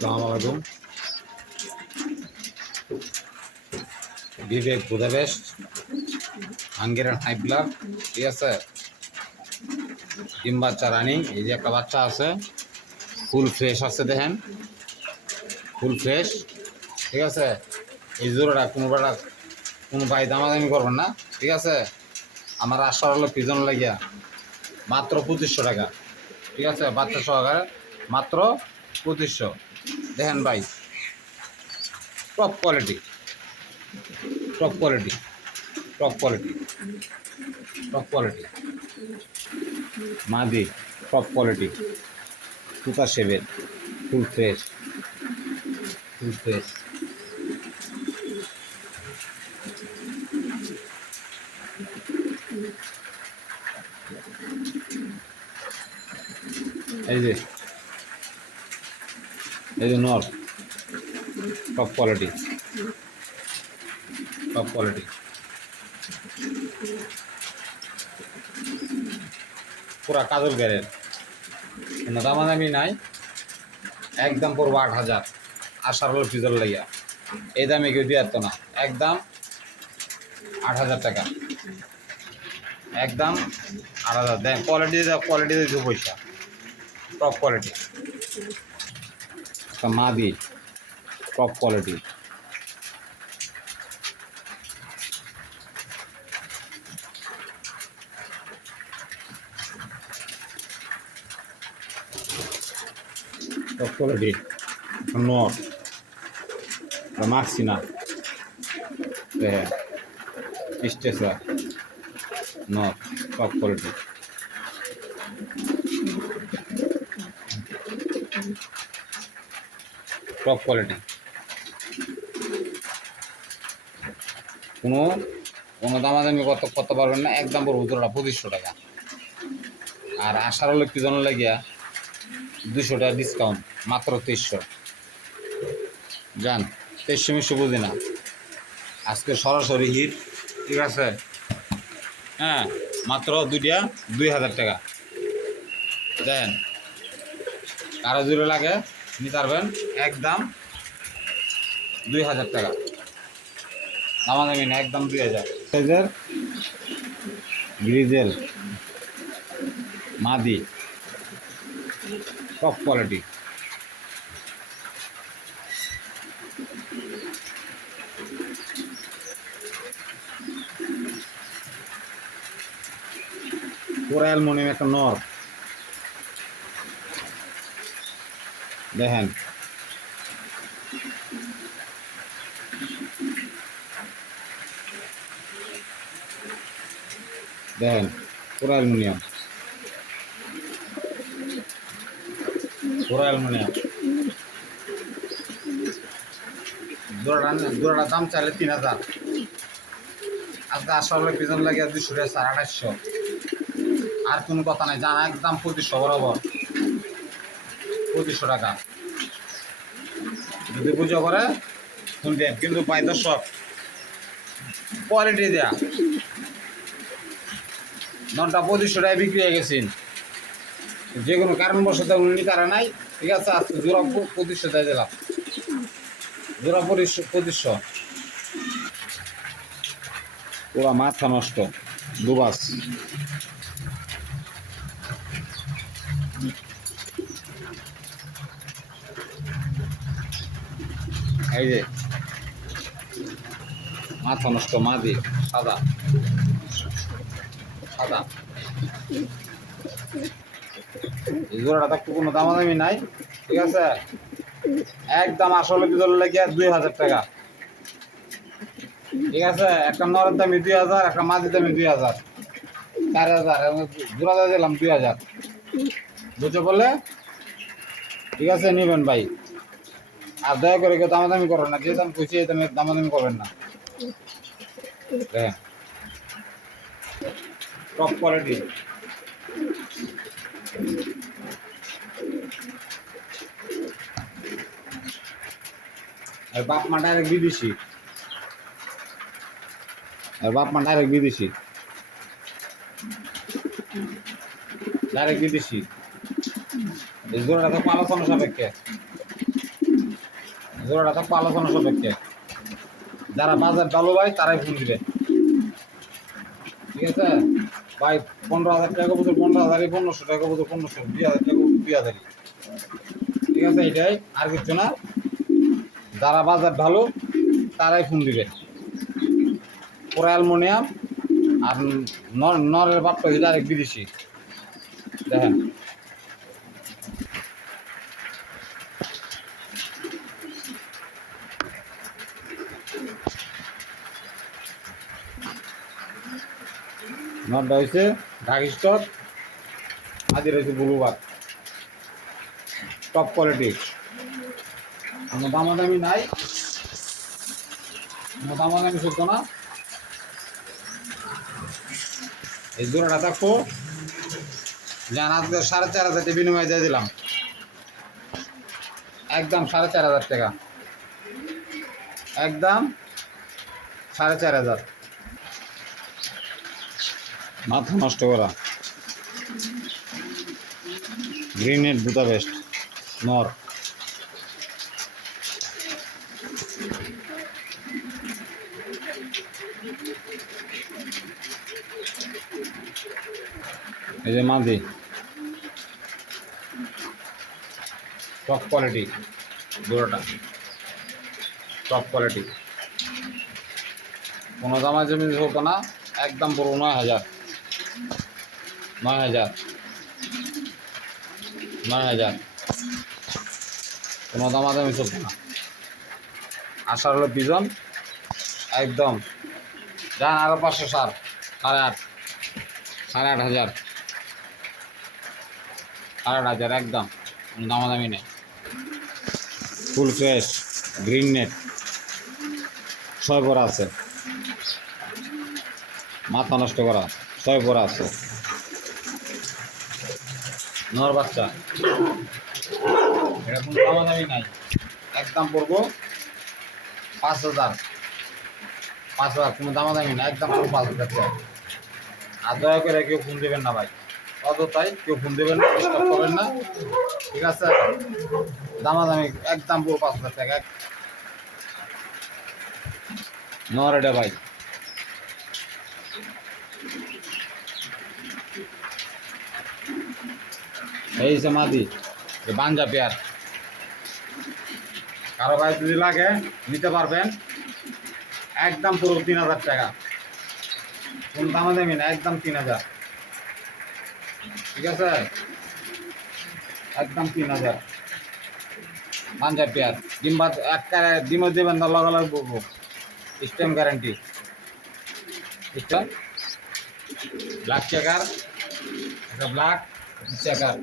আসসালামু আলাইকুম। বিবেক Budapest Hungarian high blood, ঠিক আছে। ডিম বাচ্চা রানিং, এই যে একটা বাচ্চা আছে, ফুল ফ্রেশ আছে, দেখেন ফুল ফ্রেশ, ঠিক আছে। এই জোড়াটা কোনো ভাই দামাদামি করবেন না, ঠিক আছে। আমার আসার হলো পিজন লাগিয়া মাত্র 2500 টাকা, ঠিক আছে। বাচ্চা সহকারে মাত্র 2500। দেখেন ভাই, top quality, top quality, top quality, top quality মাদি, top quality, super seven, full fresh, full fresh. এই যে নর, টপ কোয়ালিটি, টপ কোয়ালিটি, পুরা কাজল গ্যারের, কোনো দামাদামি নাই, একদম পড়বো 8000। আসার হলো ফিজল লাইয়া, এই দামে কেউ দিয়ে আসতো না, একদম 8000 টাকা, একদম 8000। দেন কোয়ালিটি, কোয়ালিটি দিতে পয়সা, টপ কোয়ালিটি, একটা মাদি, top quality. Top quality not মার্কসি না, স্টেসার not, top quality. Top quality, কোনো কোনো দামাদামি করতে পারবেন না, একদম পড়বো জোড়াটা 2500 টাকা। আর আসার হলে কি জন লাগিয়া 200 টাকা ডিসকাউন্ট, মাত্র 2300। যান 2300 বুঝি না, আজকে সরাসরি হিট, ঠিক আছে। হ্যাঁ, মাত্র দুইটা 2000 টাকা। দেন কারো জুড়ে লাগে নিতে পারবেন, একদম 2000 টাকা, দামাদামি না, একদম 2000। সাইজের গ্রিজেল মাদি, টপ কোয়ালিটি, পুরা অ্যালুমিনিয়াম একটা নর, দেখেন দেখেন, পুরা অ্যালুমিনিয়াম, পুরা অ্যালুমিনিয়াম। জোড়াটার দাম চাইলে 3000, আজকে আসলে পিছন লাগে 200 টাকা, 2800। আর কোনো কথা নাই, জানা একদম 2500 বরাবর, 2500 টাকা। যদি পুজো করে শুনবেন, কিন্তু পাই দর্শক কোয়ালিটি দেয়া নটা 2500 টাকায় বিক্রি হয়ে গেছেন, যে কোনো কারণবশত উনি তারা নাই, ঠিক আছে। আজকে জোড়া 2500 টাকা দিলাম, জোড়া 2500। পুরা মাথা নষ্ট দুবাস। এই যে মাথা নষ্ট মাদি, সাদা সাদা, এই জোড়াটা থাকতে কোনো দামাদামি নাই, ঠিক আছে। একদম আসলে বিদল লেগে 2000 টাকা, ঠিক আছে। একটা নরের দামি 2000, একটা মাদির দামি 2000, 4000, জোড়া দিলাম 2000, বুঝে বললে, ঠিক আছে, নিবেন ভাই। আর দয়া করে কেউ দামাদামি করবেন না, যে দাম কইছি এই দামে দামাদামি করবেন না। হ্যাঁ, টপ কোয়ালিটি। আর বাপ মা ডাইরেক্ট বিদেশি, আর বাপ মা ডাইরেক্ট বিদেশি, ডাইরেক্ট বিদেশি। এই জোড়াটা তো আলোচনা সাপেক্ষে, জোড়াটা থাকবো আলোচনা সাপেক্ষে। যারা বাজার ভালো ভাই তারাই ফোন দিবে, ঠিক আছে ভাই। 15,000 টাকা বছর 15,000, 1500 টাকা বছর 1500, 2,000 টাকা 2,000, ঠিক আছে। এটাই, আর কিছু না। যারা বাজার ভালো তারাই ফোন দিবে। পুরা অ্যালমোনিয়াম আর নরের বাপ্পা যেটা আরেক বিদেশি দেখেন। নটটা হয়েছে ঢাক স্টক, আদি রয়েছে ব্লুবার, টপ কোয়ালিটি, কোনো দামাদামি নাই, কোনো দামাদামি চলতো না। এই জোড়াটা থাকবো জান আজকে 4,500 বিনিময়ে দিয়ে দিলাম, একদম 4,500 টাকা, একদম 4,500। মাথা নষ্ট করা গ্রিনেট বুদাপেস্ট নর, এই যে মাদি টপ কোয়ালিটি, জোড়াটা টপ কোয়ালিটি, কোনো দামা জমি হতো না, একদম পুরো 9,000, 9,000, 9,000, কোনো দামাদামি চলতো না। আসার হলো বিজন, একদম যান আরো 500 সার, 8,500, 8,500, 8,500, একদম কোনো দামাদামি নেই। ফুল ফ্রেশ গ্রিন নেট 6 পরা আছে, মাথা নষ্ট করা 6 পরা আছে, নর বাচ্চা, এটা কোনো দামাদামি নাই, একদম পড়বো 5,000, 5,000, কোনো দামাদামি না, একদম পুরো 5,000 টাকা। আর দয়া করে কেউ ফোন দেবেন না ভাই, অযথাই কেউ ফোন দেবেন না, ডিস্টার্ব করবেন না, ঠিক আছে। দামাদামি একদম পুরো 5,000 টাকা নর এটা ভাই। এই যে মাদি বাঞ্জা পেয়ার, কারো ভাই যদি লাগে নিতে পারবেন, একদম পুরো 3,000 টাকা, কোন দামাদামি না, একদম 3,000, ঠিক আছে, একদম 3,000 বাঞ্জা পেয়ার। ডিম্বা একটা ডিমও দেবেন না, লগালগ বলবো, stem guarantee, stem black checker, একটা ব্ল্যাক চেকার,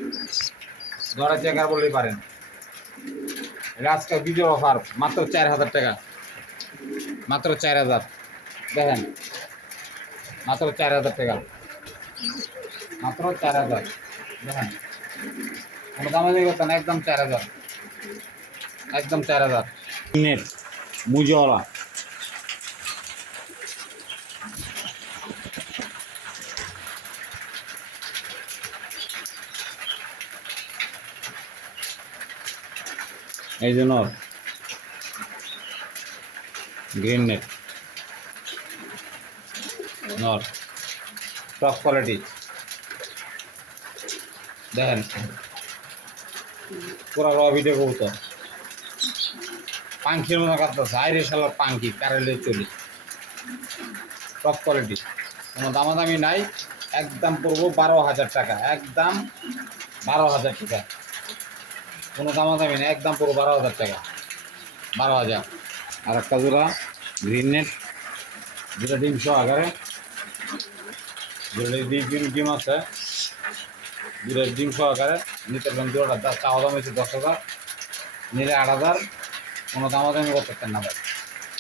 ধরা চেকার বললেই পারেন। এটা আজকে ভিডিও অফার মাত্র 4,000 টাকা, মাত্র 4,000, দেখেন মাত্র 4,000 টাকা, মাত্র 4,000, দেখেন কোনো দামাদামি করতে না, একদম 4,000, একদম 4,000। নেট মুজওয়ালা, এই যে নর গ্রিন নেট নর টপ কোয়ালিটি, দেখেন পুরা র ভিডিও কবুতর, পাঙ্খির মতো কাটতেছে, আইরে শালার পাঙ্খি কারেলে চলি, টপ কোয়ালিটি, কোনো দামাদামি নাই, একদম পড়বো 12,000 টাকা, একদম 12,000 টাকা, কোনো দামাদামি নেই, একদম পুরো 12,000 টাকা, 12,000। আর একটা জোড়া গ্রিন নেট, যেটা ডিম সহকারে, যেটা ডিম আছে, যেটা ডিম সহকারে নিতে পারেন। জোড়াটা চাওয়া দাম হয়েছে 10,000, নিলে 8,000, কোনো দামাদামি করতে পারেন না ভাই।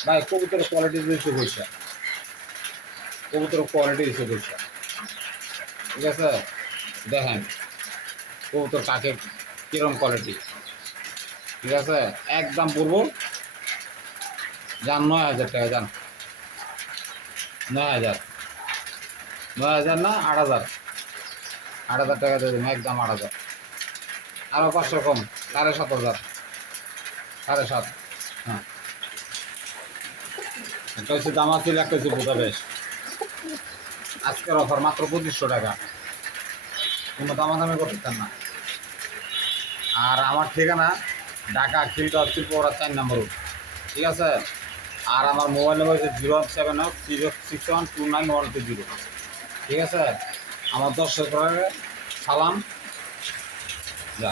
ভাই কবুতরের কোয়ালিটি দিয়েছে পয়সা, কবুতরের কোয়ালিটি দিয়েছে পয়সা, ঠিক আছে। দেখেন কবুতর কাকে কিরম কোয়ালিটি, ঠিক আছে, একদম পূর্ব যান 9,000 টাকা, যান 9,000, 9,000 না 8,000, 8,000 টাকা দিয়ে দেবেন, একদম 8,000, আরও 500 কম, 7,500, 7,500, একটা হচ্ছে দামাতিল, একটা হচ্ছে বুদাপেশ। আজকের অফার মাত্র 2500 টাকা, কোনো দামাদামি করতে চান না। আর আমার ঠিকানা ঢাকা খিলটা হচ্ছে পড়া 4 নম্বর, ঠিক আছে। আর আমার মোবাইল নম্বর হচ্ছে 0706061291120, ঠিক আছে। আমার দর্শক সালাম, যা।